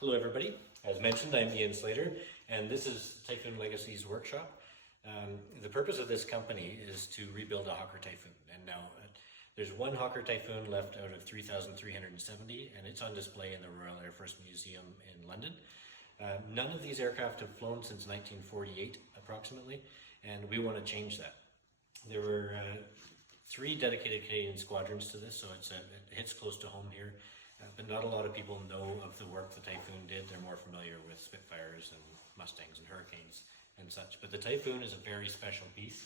Hello everybody, as mentioned I'm Ian Slater and this is Typhoon Legacy's workshop. The purpose of this company is to rebuild a Hawker Typhoon, and now there's one Hawker Typhoon left out of 3,370 and it's on display in the Royal Air Force Museum in London. None of these aircraft have flown since 1948 approximately, and we want to change that. There were 3 dedicated Canadian squadrons to this, so it hits close to home here. But not a lot of people know of the work the Typhoon did. They're more familiar with Spitfires and Mustangs and Hurricanes and such. But the Typhoon is a very special piece.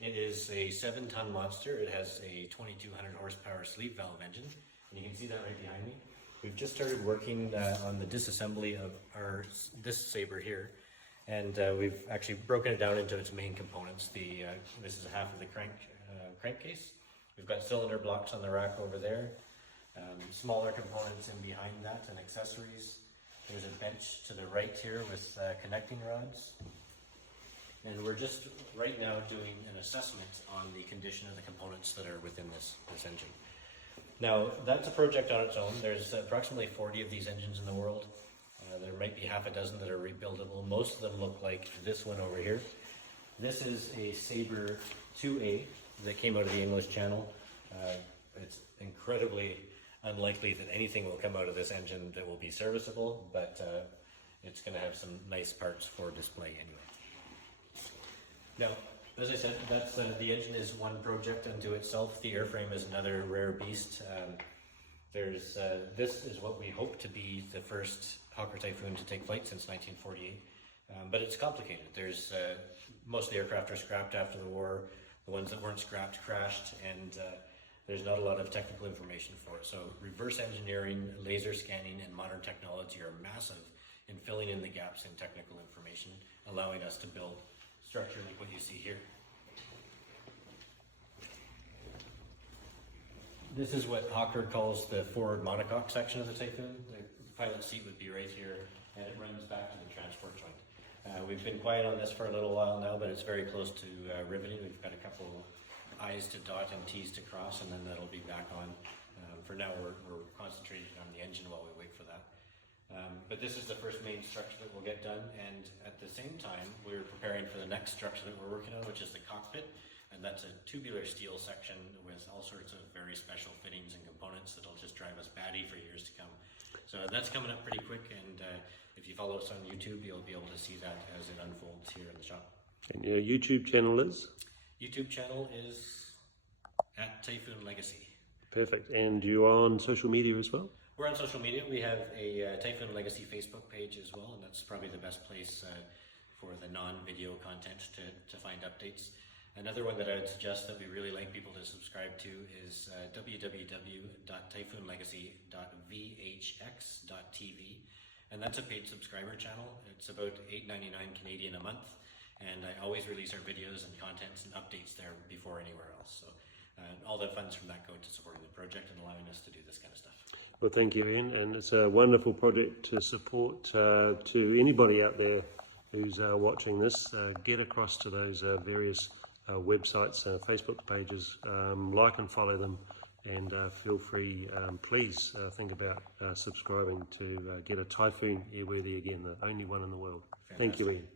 It is a 7-ton monster. It has a 2,200 horsepower sleeve valve engine, and you can see that right behind me. We've just started working on the disassembly of this Sabre here, and we've actually broken it down into its main components. This is half of the crankcase. We've got cylinder blocks on the rack over there. Smaller components in behind that and accessories. There's a bench to the right here with connecting rods. And we're just right now doing an assessment on the condition of the components that are within this engine. Now, that's a project on its own. There's approximately 40 of these engines in the world. There might be half a dozen that are rebuildable. Most of them look like this one over here. This is a Sabre 2A that came out of the English Channel. It's incredibly unlikely that anything will come out of this engine that will be serviceable, but it's going to have some nice parts for display anyway. Now, as I said, that's the engine is one project unto itself. The airframe is another rare beast. This is what we hope to be the first Hawker Typhoon to take flight since 1948, but it's complicated. Most of the aircraft are scrapped after the war. The ones that weren't scrapped crashed, and there's not a lot of technical information for it. So reverse engineering, laser scanning, and modern technology are massive in filling in the gaps in technical information, allowing us to build structure like what you see here. This is what Hawker calls the forward monocoque section of the Typhoon. The pilot seat would be right here, and it runs back to the transport joint. We've been quiet on this for a little while now, but it's very close to riveting. We've got a couple I's to dot and T's to cross, and then that'll be back on. For now, we're concentrated on the engine while we wait for that. But this is the first main structure that we'll get done, and at the same time, we're preparing for the next structure that we're working on, which is the cockpit, and that's a tubular steel section with all sorts of very special fittings and components that'll just drive us batty for years to come. So that's coming up pretty quick, and if you follow us on YouTube, you'll be able to see that as it unfolds here in the shop. And your YouTube channel is? YouTube channel is at Typhoon Legacy. Perfect. And you're on social media as well? We're on social media. We have a Typhoon Legacy Facebook page as well, and that's probably the best place for the non-video content to find updates. Another one that I would suggest that we really like people to subscribe to is www.typhoonlegacy.vhx.tv, and that's a paid subscriber channel. It's about $8.99 Canadian a month, and I always release our videos and contents and updates there before anywhere else. So all the funds from that go into supporting the project and allowing us to do this kind of stuff. Well, thank you, Ian, and it's a wonderful project to support to anybody out there who's watching this. Get across to those various websites, Facebook pages, like and follow them, and feel free, please think about subscribing to get a Typhoon airworthy again, the only one in the world. Fantastic. Thank you, Ian.